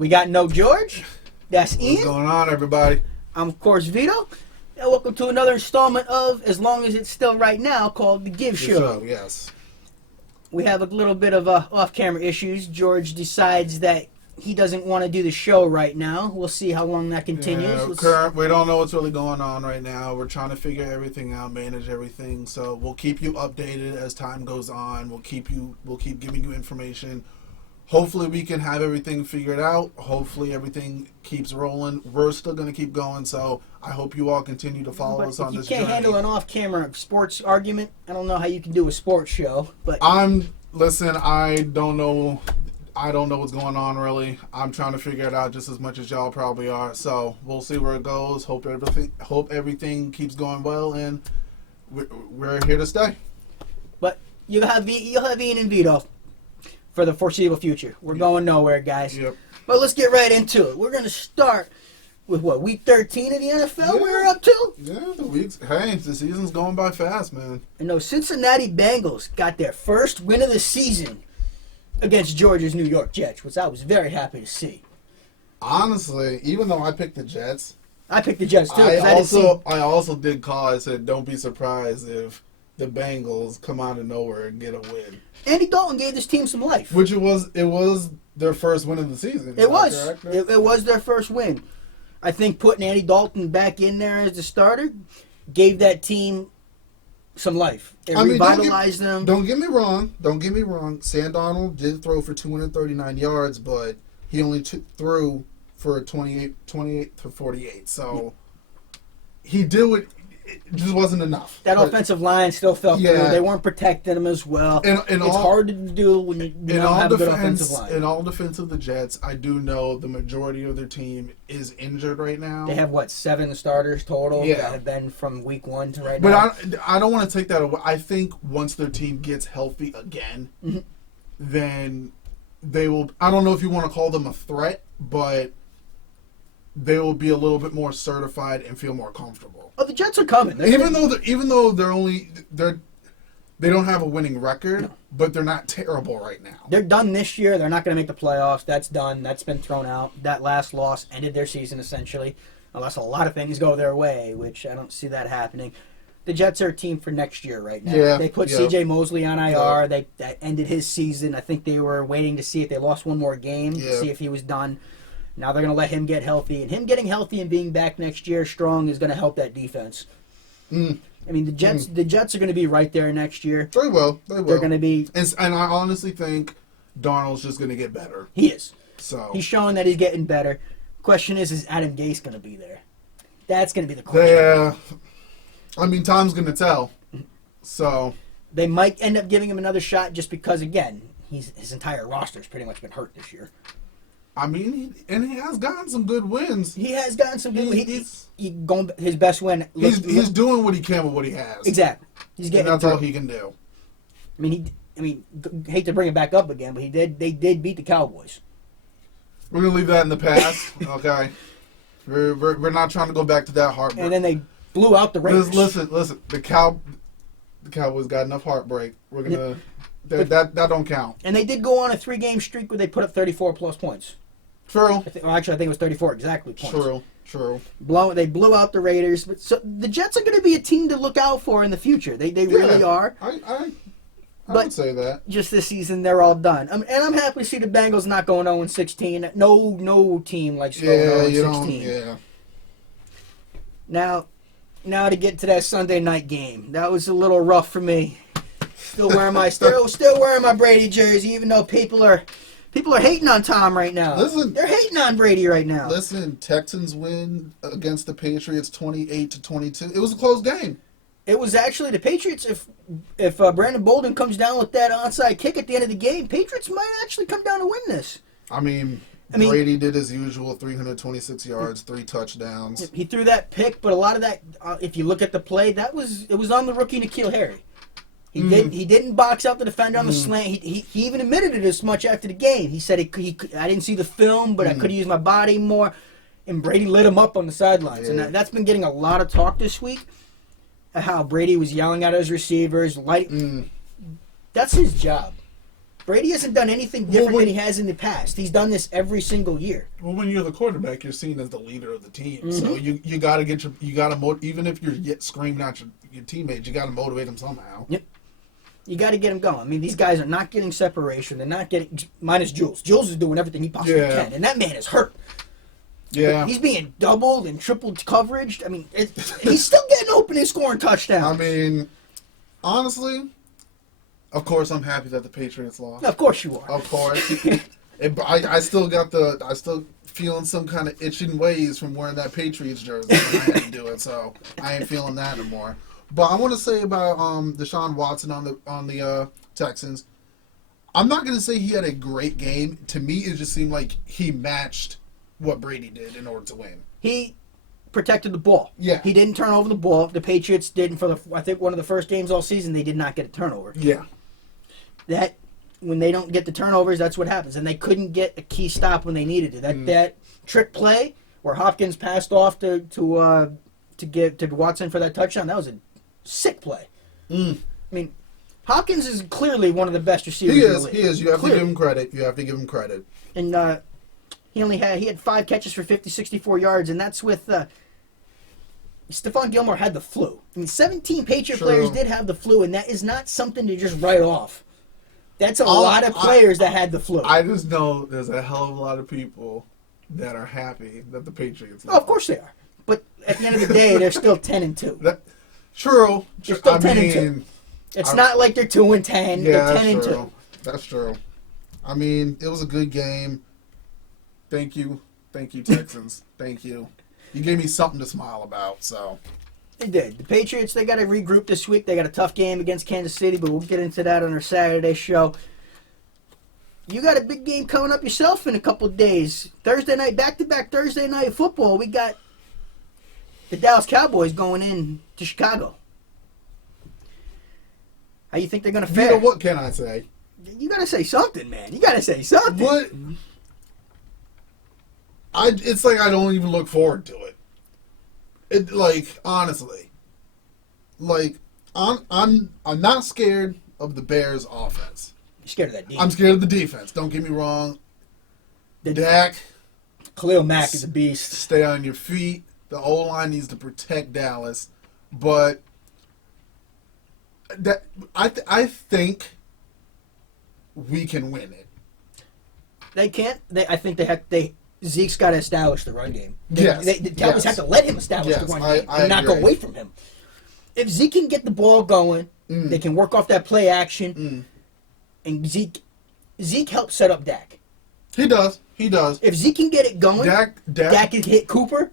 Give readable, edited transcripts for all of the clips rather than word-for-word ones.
We got No George. That's What's Ian. going on, everybody? I'm, of course, Vito. And welcome to another installment of, as long as it's still right now, called the Giv Show. Yes. We have a little bit of off-camera issues. George decides that he doesn't want to do the show right now. We'll see how long that continues. We don't know what's really going on right now. We're trying to figure everything out, manage everything. So we'll keep you updated as time goes on. We'll keep giving you information. Hopefully we can have everything figured out. Hopefully everything keeps rolling. We're still going to keep going, so I hope you all continue to follow us on this journey. You can't handle an off-camera sports argument. I don't know how you can do a sports show, but Listen, I don't know what's going on really. I'm trying to figure it out just as much as y'all probably are. So we'll see where it goes. Hope everything keeps going well, and we're here to stay. But you'll have Ian and Vito for the foreseeable future. We're going nowhere, guys. Yep. But let's get right into it. We're going to start with what, week 13 of the NFL we're up to? Yeah, the season's going by fast, man. And those Cincinnati Bengals got their first win of the season against Georgia's New York Jets, which I was very happy to see. Honestly, even though I picked the Jets, I picked the Jets too. I also did call. I said, don't be surprised if the Bengals come out of nowhere and get a win. Andy Dalton gave this team some life. Which it was their first win of the season. It was their first win. I think putting Andy Dalton back in there as the starter gave that team some life. It revitalized them. Don't get me wrong. Sam Darnold did throw for 239 yards, but he only threw for 28 to 48. So he did what it just wasn't enough. That offensive line still fell through. They weren't protecting him as well. It's hard to do when you don't have a good offensive line. In all defense of the Jets, I do know the majority of their team is injured right now. They have, 7 starters total that have been from week 1 to right now? But I don't want to take that away. I think once their team gets healthy again, then they will, I don't know if you want to call them a threat, but they will be a little bit more certified and feel more comfortable. Oh, the Jets are coming. Even though they don't have a winning record, but they're not terrible right now. They're done this year. They're not going to make the playoffs. That's done. That's been thrown out. That last loss ended their season essentially, unless a lot of things go their way, which I don't see that happening. The Jets are a team for next year right now. Yeah, they put C.J. Mosley on IR. That ended his season. I think they were waiting to see if they lost one more game to see if he was done. Now they're going to let him get healthy. And him getting healthy and being back next year strong is going to help that defense. I mean, the Jets are going to be right there next year. They will. They're going to be. And I honestly think Darnold's just going to get better. He is. So he's showing that he's getting better. Question is Adam Gase going to be there? That's going to be the question. Yeah. I mean, time's going to tell. So they might end up giving him another shot just because, again, his entire roster's pretty much been hurt this year. I mean, he has gotten some good wins. He has gotten some good wins. His best win. He's doing what he can with what he has. Exactly. He's getting. And that's all he can do. I mean, hate to bring it back up again, but they did beat the Cowboys. We're gonna leave that in the past. Okay. We're not trying to go back to that heartbreak. And then they blew out the Raiders. Listen. The Cowboys got enough heartbreak. We're gonna. That don't count. And they did go on a 3-game streak where they put up 34-plus points. True. I think it was 34 exactly points. True. They blew out the Raiders. But so the Jets are going to be a team to look out for in the future. They really are. I would say that. Just this season, they're all done. And I'm happy to see the Bengals not going 0-16. No team likes going 0-16. Yeah. Now to get to that Sunday night game. That was a little rough for me. Still wearing my Brady jersey, even though people are hating on Tom right now. Listen, they're hating on Brady right now. Listen, Texans win against the Patriots 28-22. It was a close game. It was actually the Patriots. If Brandon Bolden comes down with that onside kick at the end of the game, Patriots might actually come down to win this. I mean, Brady did his usual 326 yards, 3 touchdowns. He threw that pick, but a lot of that, if you look at the play, it was on the rookie N'Keal Harry. He didn't box out the defender on the slant. He even admitted it as much after the game. He said I didn't see the film, but I could have used my body more. And Brady lit him up on the sidelines. Yeah. And that's been getting a lot of talk this week. How Brady was yelling at his receivers. That's his job. Brady hasn't done anything different than he has in the past. He's done this every single year. Well, when you're the quarterback, you're seen as the leader of the team. So you got to get even if you're screaming at your teammates, you got to motivate them somehow. Yep. You got to get them going. I mean, these guys are not getting separation. They're not getting, minus Jules. Jules is doing everything he possibly can, and that man is hurt. Yeah. He's being doubled and tripled coveraged. I mean, he's still getting open and scoring touchdowns. I mean, honestly, of course, I'm happy that the Patriots lost. Of course you are. Of course. I still feeling some kind of itching ways from wearing that Patriots jersey when I had to do it, so I ain't feeling that anymore. But I want to say about Deshaun Watson on the Texans. I'm not going to say he had a great game. To me, it just seemed like he matched what Brady did in order to win. He protected the ball. Yeah. He didn't turn over the ball. The Patriots didn't for I think one of the first games all season, they did not get a turnover. Yeah. That when they don't get the turnovers, that's what happens. And they couldn't get a key stop when they needed it. That trick play where Hopkins passed off to Watson for that touchdown, that was a sick play. I mean, Hopkins is clearly one of the best receivers in the league. He is. You have to give him credit. And he had 5 catches for 64 yards, and that's with Stephon Gilmore had the flu. I mean, 17 Patriot players did have the flu, and that is not something to just write off. That's a lot of players that had the flu. I just know there's a hell of a lot of people that are happy that the Patriots lost. Oh, of course they are. But at the end of the day, they're still 10-2. True. They're still 10-2. It's not like they're 2-10. Yeah, they're 10-2. That's true. I mean, it was a good game. Thank you, Texans. Thank you. You gave me something to smile about. So they did. The Patriots, they got to regroup this week. They got a tough game against Kansas City, but we'll get into that on our Saturday show. You got a big game coming up yourself in a couple of days. Thursday night, back-to-back Thursday night football. We got the Dallas Cowboys going in to Chicago. How you think they're going to fare? Vito, what can I say? You got to say something, man. You got to say something. What? It's like I don't even look forward to it. It honestly, I'm not scared of the Bears' offense. You're scared of that defense. I'm scared of the defense. Don't get me wrong. Dak, Khalil Mack is a beast. Stay on your feet. The O-line needs to protect Dallas, but I think we can win it. They can't. I think Zeke's got to establish the run game. Yes. The Cowboys have to let him establish the run game and not go away from him. If Zeke can get the ball going, they can work off that play action, and Zeke helps set up Dak. He does. If Zeke can get it going, Dak can hit Cooper.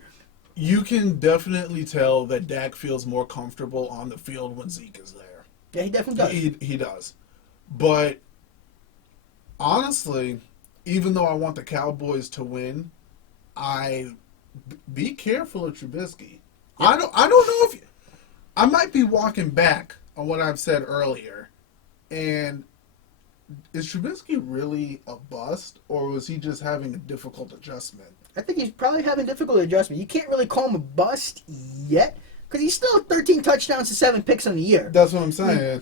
You can definitely tell that Dak feels more comfortable on the field when Zeke is there. Yeah, he definitely does. He does. But honestly, even though I want the Cowboys to win, be careful of Trubisky. Yep. I don't know if I might be walking back on what I've said earlier. And is Trubisky really a bust, or was he just having a difficult adjustment? I think he's probably having difficult adjustment. You can't really call him a bust yet, because he's still 13 touchdowns to 7 picks on the year. That's what I'm saying.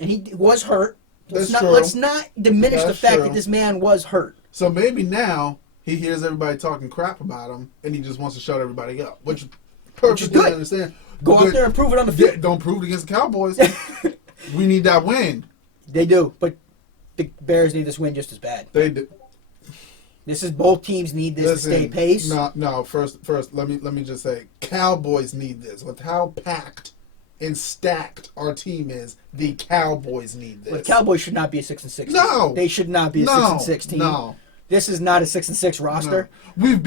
And he was hurt. Let's not diminish the fact that this man was hurt. So maybe now he hears everybody talking crap about him, and he just wants to shut everybody up, which perfectly understand. Go out there and prove it on the field. Yeah, don't prove it against the Cowboys. We need that win. They do, but the Bears need this win just as bad. They do. This is both teams need this to stay pace. No. First, let me just say, Cowboys need this. With how packed and stacked our team is, the Cowboys need this. The Cowboys should not be a 6-6 team. No, they should not be a 6-6 team. No, this is not a 6-6 roster. No. We've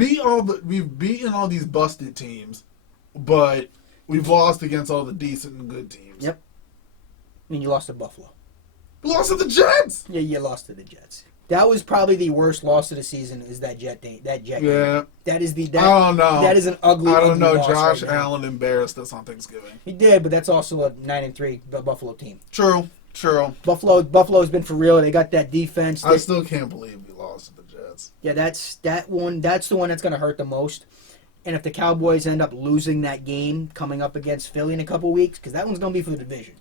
beaten all these busted teams, but we've lost against all the decent and good teams. Yep. I mean, you lost to Buffalo. We lost to the Jets. Yeah, you lost to the Jets. That was probably the worst loss of the season. Is that Jet game? Yeah. Game. That is the. I don't know. That is an ugly. I don't know. Loss Josh right Allen embarrassed us on Thanksgiving. He did, but that's also a 9-3 Buffalo team. True. Buffalo's been for real. They got that defense. I still can't believe we lost to the Jets. Yeah, that's the one that's going to hurt the most. And if the Cowboys end up losing that game coming up against Philly in a couple weeks, because that one's going to be for the division.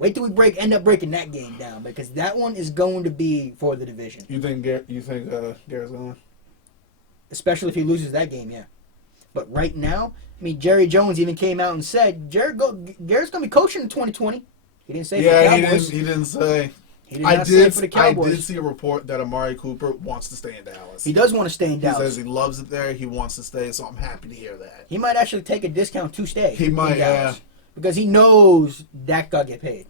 Wait till we end up breaking that game down, because that one is going to be for the division. You think Garrett's going? Especially if he loses that game, yeah. But right now, I mean, Jerry Jones even came out and said Garrett's going to be coaching in 2020. He didn't say for the Cowboys. He didn't say. He did not say for the Cowboys. I did see a report that Amari Cooper wants to stay in Dallas. He does want to stay in Dallas. He says he loves it there. He wants to stay, so I'm happy to hear that. He might actually take a discount to stay. He might, yeah. Because he knows Dak got to get paid.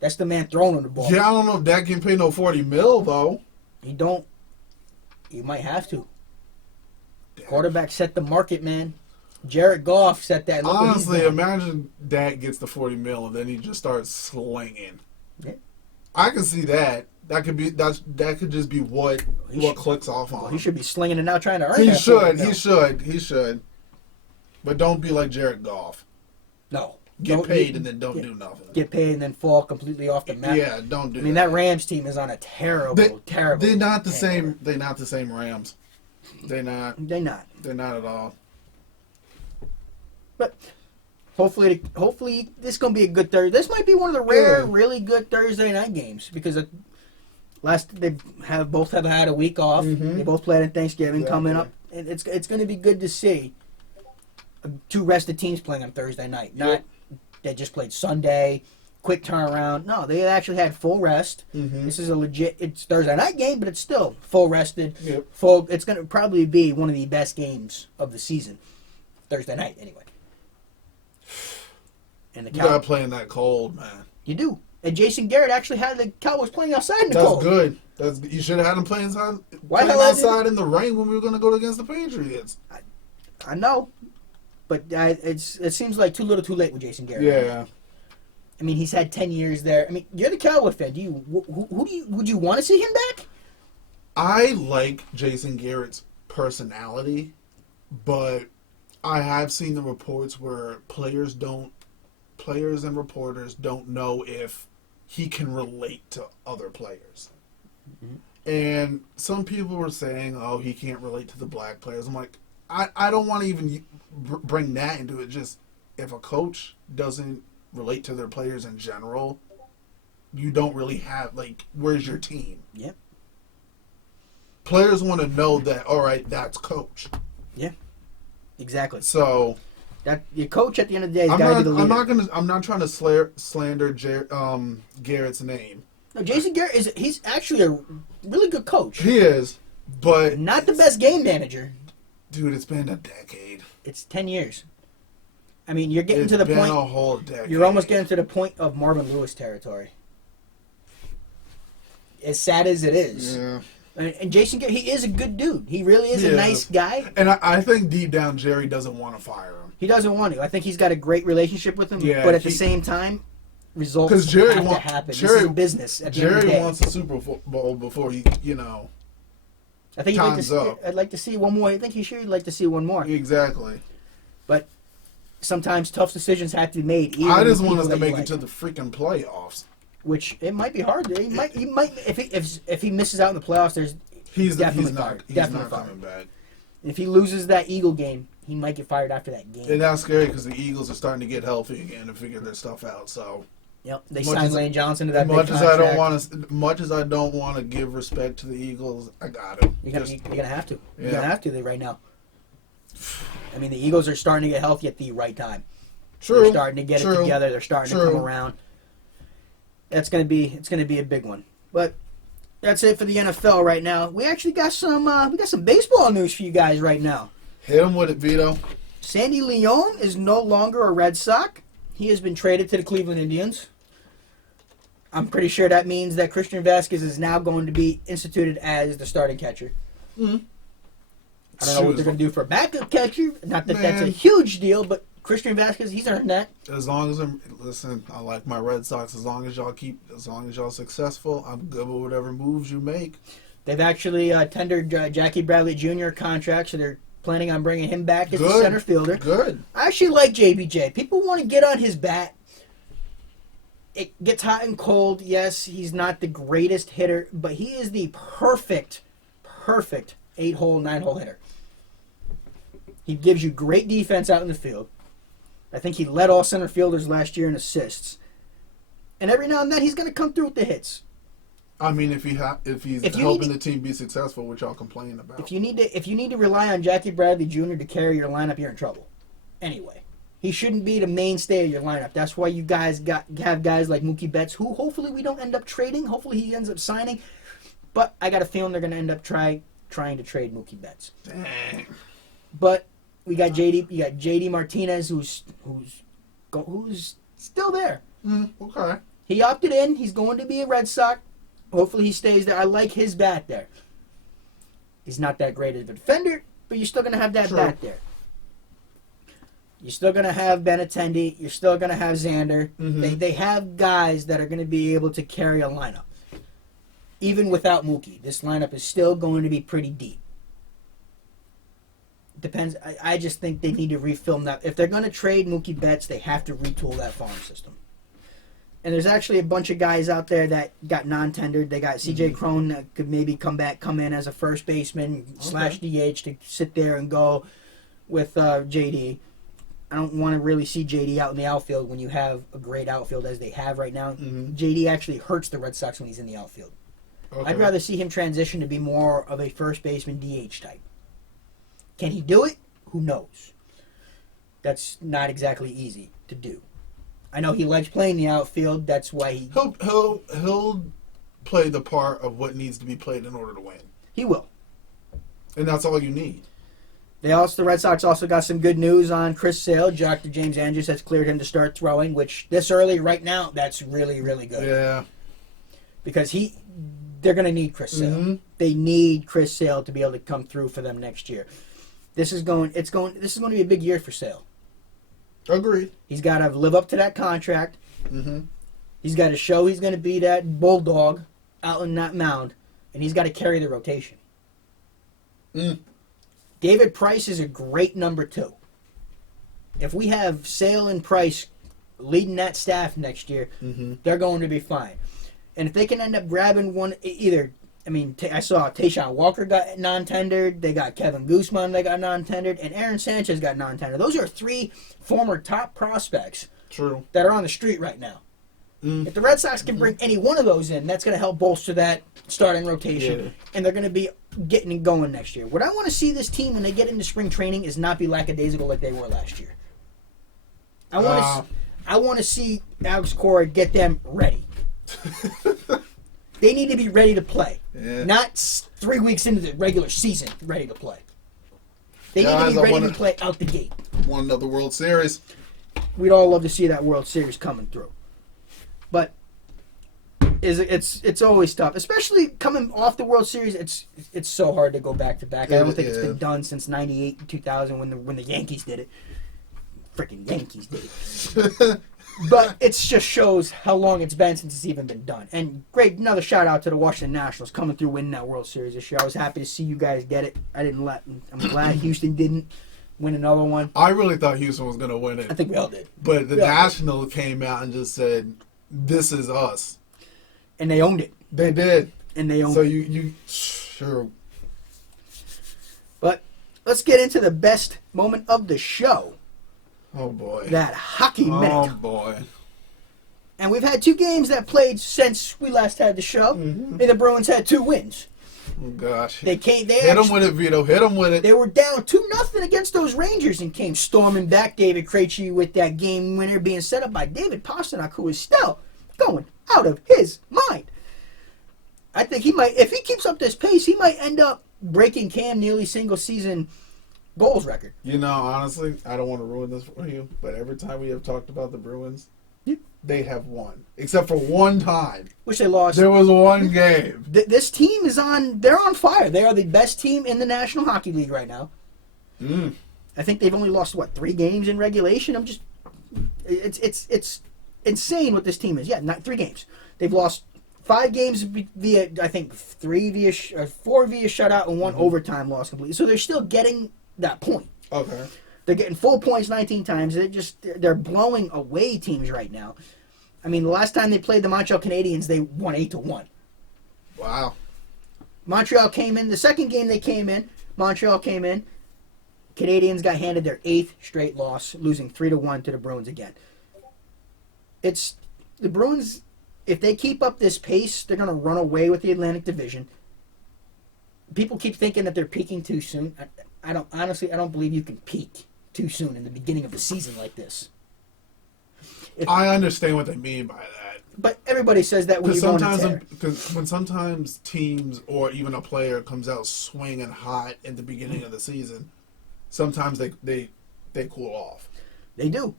That's the man throwing him the ball. Yeah, I don't know if Dak can pay no $40 million, though. He might have to. Damn. Quarterback set the market, man. Jared Goff set that. Honestly, imagine Dak gets the $40 million and then he just starts slinging. Yeah. I can see that. That could just be what clicks off on him. He should be slinging it now, trying to earn it. He should. But don't be like Jared Goff. No. Get paid and then don't do nothing. Get paid and then fall completely off the map. Yeah, don't do that. I mean, that Rams team is on a terrible. They're not the same. They're not the same Rams. They're not. They're not. They're not at all. But hopefully this is going to be a good Thursday. This might be one of the rare, really good Thursday night games, because they both have had a week off. Mm-hmm. They both played on Thanksgiving coming up. And it's going to be good to see two rested teams playing on Thursday night. Not they just played Sunday, quick turnaround. No, they actually had full rest. Mm-hmm. This is it's Thursday night game, but it's still full rested. Yep. It's going to probably be one of the best games of the season. Thursday night, anyway. And you gotta play in that cold, man. You do. And Jason Garrett actually had the Cowboys playing outside in the cold. That's good. You should have had them playing outside in the rain when we were going to go against the Patriots. I know, but it seems like too little, too late with Jason Garrett. Yeah. I mean, he's had 10 years there. I mean, you're the Cowboy fan. Would you want to see him back? I like Jason Garrett's personality, but I have seen the reports where players and reporters don't know if he can relate to other players. Mm-hmm. And some people were saying, oh, he can't relate to the black players. I'm like, I don't want to even bring that into it. Just if a coach doesn't relate to their players in general, you don't really have, where's your team? Yep. Players want to know that, all right, that's coach. Yeah. Exactly. So that your coach at the end of the day has got to be the leader. I'm not trying to slander Garrett's name. No, Jason Garrett he's actually a really good coach. He is, but not the best game manager. Dude, it's been a decade. It's 10 years. I mean, you're getting to the point. It's been a whole decade. You're almost getting to the point of Marvin Lewis territory. As sad as it is. Yeah. And Jason Garrett, he is a good dude. He really is a nice guy. And I think deep down, Jerry doesn't want to fire him. He doesn't want to. I think he's got a great relationship with him. Yeah, but at the same time, results have to happen. This is business. Jerry wants a Super Bowl before he, I think I'd like to see one more. I think he should like to see one more. Exactly. But sometimes tough decisions have to be made. I just want us to make it to the freaking playoffs. Which it might be hard. He might if he misses out in the playoffs. He's definitely not coming back. If he loses that Eagle game, he might get fired after that game. And that's scary because the Eagles are starting to get healthy again and figure their stuff out. So. Yep, they signed Lane Johnson to that big contract. Much as I don't want to give respect to the Eagles, I got to. You're gonna have to. You're gonna have to right now. I mean, the Eagles are starting to get healthy at the right time. True. They're starting to get it together. They're starting to come around. It's gonna be a big one. But that's it for the NFL right now. We actually got some baseball news for you guys right now. Hit him with it, Vito. Sandy Leon is no longer a Red Sox. He has been traded to the Cleveland Indians. I'm pretty sure that means that Christian Vasquez is now going to be instituted as the starting catcher. Mm-hmm. I don't know what they're going to do for a backup catcher. Not that that's a huge deal, but Christian Vasquez, he's earned that. As long as I like my Red Sox. As long as y'all successful, I'm good with whatever moves you make. They've actually tendered Jackie Bradley Jr. a contract, so they're planning on bringing him back as a center fielder. Good. I actually like JBJ. People want to get on his bat. It gets hot and cold. Yes, he's not the greatest hitter, but he is the perfect 8-hole, 9-hole hitter. He gives you great defense out in the field. I think he led all center fielders last year in assists. And every now and then he's going to come through with the hits. I mean, if he's helping the team be successful, which y'all complain about. If you need to rely on Jackie Bradley Jr. to carry your lineup, you're in trouble. Anyway, he shouldn't be the mainstay of your lineup. That's why you guys have guys like Mookie Betts, who hopefully we don't end up trading. Hopefully he ends up signing. But I got a feeling they're going to end up trying to trade Mookie Betts. Dang. But we got JD. You got JD Martinez, who's still there. Okay. He opted in. He's going to be a Red Sox. Hopefully he stays there. I like his bat there. He's not that great of a defender, but you're still going to have that bat there. You're still going to have Benintendi. You're still going to have Xander. They have guys that are going to be able to carry a lineup. Even without Mookie, this lineup is still going to be pretty deep. Depends. I just think they need to refilm that. If they're going to trade Mookie Betts, they have to retool that farm system. And there's actually a bunch of guys out there that got non-tendered. They got C.J. Cron that could maybe come in as a first baseman / DH to sit there and go with J.D. I don't want to really see J.D. out in the outfield when you have a great outfield as they have right now. J.D. actually hurts the Red Sox when he's in the outfield. I'd rather see him transition to be more of a first baseman DH type. Can he do it? Who knows? That's not exactly easy to do. I know he likes playing the outfield. That's why he'll play the part of what needs to be played in order to win. He will, and that's all you need. The Red Sox also got some good news on Chris Sale. Dr. James Andrews has cleared him to start throwing, which this early right now, that's really, really good. Yeah, because they're going to need Chris Sale. They need Chris Sale to be able to come through for them next year. This is going to be a big year for Sale. Agreed. He's got to live up to that contract. He's got to show he's going to be that bulldog out in that mound, and he's got to carry the rotation. David Price is a great number 2. If we have Sale and Price leading that staff next year, they're going to be fine. And if they can end up grabbing one, I saw Tayshaun Walker got non-tendered. They got Kevin Guzman that got non-tendered. And Aaron Sanchez got non-tendered. Those are 3 former top prospects that are on the street right now. If the Red Sox can bring any one of those in, that's going to help bolster that starting rotation. Yeah. And they're going to be getting it going next year. What I want to see this team when they get into spring training is not be lackadaisical like they were last year. I want to see Alex Cora get them ready. They need to be ready to play. Yeah. Not 3 weeks into the regular season ready to play. They need to be ready to play out the gate. Want another World Series. We'd all love to see that World Series coming through. But it's always tough. Especially coming off the World Series, it's so hard to go back to back. I don't think it's been done since 98 and 2000 when the Yankees did it. Freaking Yankees did it. But it just shows how long it's been since it's even been done. And great, another shout out to the Washington Nationals coming through winning that World Series this year. I was happy to see you guys get it. I'm glad Houston didn't win another one. I really thought Houston was going to win it. I think we all did. But the Nationals came out and just said, "This is us," and they owned it. They did, and they owned it. So you sure. But let's get into the best moment of the show. Oh, boy. That hockey minute. Oh, boy. And we've had 2 games that played since we last had the show. And the Bruins had 2 wins. Oh, gosh. They hit them with it, Vito. Hit them with it. They were down 2-0 against those Rangers and came storming back. David Krejci with that game winner being set up by David Pastrnak, who is still going out of his mind. I think he might, if he keeps up this pace, he might end up breaking Cam Neely's single-season goals record. Honestly, I don't want to ruin this for you, but every time we have talked about the Bruins, they have won. Except for one time. Which they lost. There was one game. This team they're on fire. They are the best team in the National Hockey League right now. I think they've only lost, 3 games in regulation? It's insane what this team is. Yeah, 3 games. They've lost 5 games via, I think, 4 via shutout and 1 overtime loss completely. So they're still getting that point. Okay. They're getting full points 19 times. They're blowing away teams right now. I mean, the last time they played the Montreal Canadiens, they won 8-1. Wow. Montreal came in. The second game they came in, Montreal came in. Canadiens got handed their 8th straight loss, losing 3-1 to the Bruins again. The Bruins if they keep up this pace, they're going to run away with the Atlantic Division. People keep thinking that they're peaking too soon. I don't believe you can peak too soon in the beginning of the season like this. I understand what they mean by that. But everybody says that when you're going to tear. Because when sometimes teams or even a player comes out swinging hot in the beginning of the season, sometimes they cool off. They do.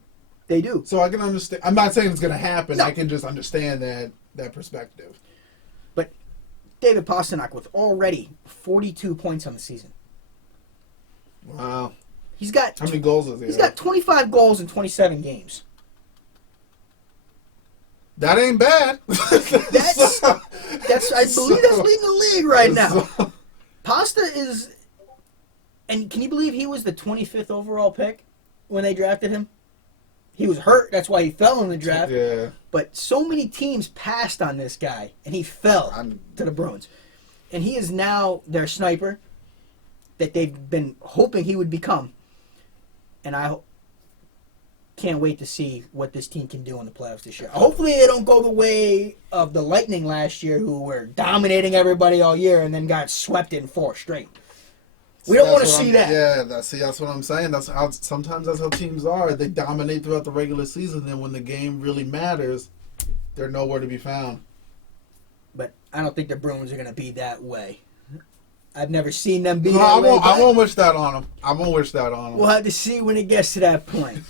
They do. So I can understand. I'm not saying it's going to happen. No. I can just understand that perspective. But David Pastrnak with already 42 points on the season. Wow. He's got How many goals is he? He's got 25 goals in 27 games. That ain't bad. That's I believe that's leading the league right now. Pasta is, and can you believe he was the 25th overall pick when they drafted him? He was hurt, that's why he fell in the draft. Yeah. But so many teams passed on this guy, and he fell to the Bruins. And he is now their sniper that they've been hoping he would become. And I can't wait to see what this team can do in the playoffs this year. Hopefully they don't go the way of the Lightning last year, who were dominating everybody all year and then got swept in 4 straight. We don't want to see that. Yeah, that's what I'm saying. Sometimes that's how teams are. They dominate throughout the regular season, and when the game really matters, they're nowhere to be found. But I don't think the Bruins are going to be that way. I've never seen them be that way. I won't wish that on them. I won't wish that on them. We'll have to see when it gets to that point.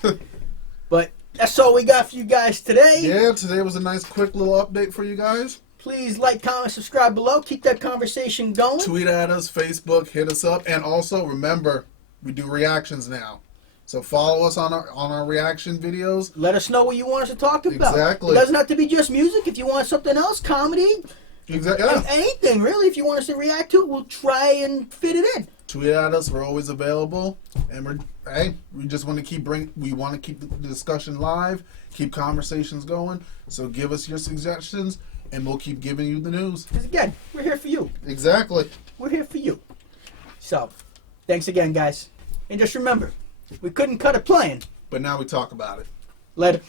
But that's all we got for you guys today. Yeah, today was a nice quick little update for you guys. Please like, comment, subscribe below. Keep that conversation going. Tweet at us, Facebook, hit us up. And also, remember, we do reactions now. So follow us on our reaction videos. Let us know what you want us to talk about. Exactly. It doesn't have to be just music. If you want something else, comedy, exactly. Yeah. anything really. If you want us to react to it, we'll try and fit it in. Tweet at us. We're always available. And we just want to keep the discussion live, keep conversations going. So give us your suggestions, and we'll keep giving you the news. Because again, we're here for you. Exactly. We're here for you. So, thanks again, guys. And just remember, we couldn't cut it playing. But now we talk about it. Later.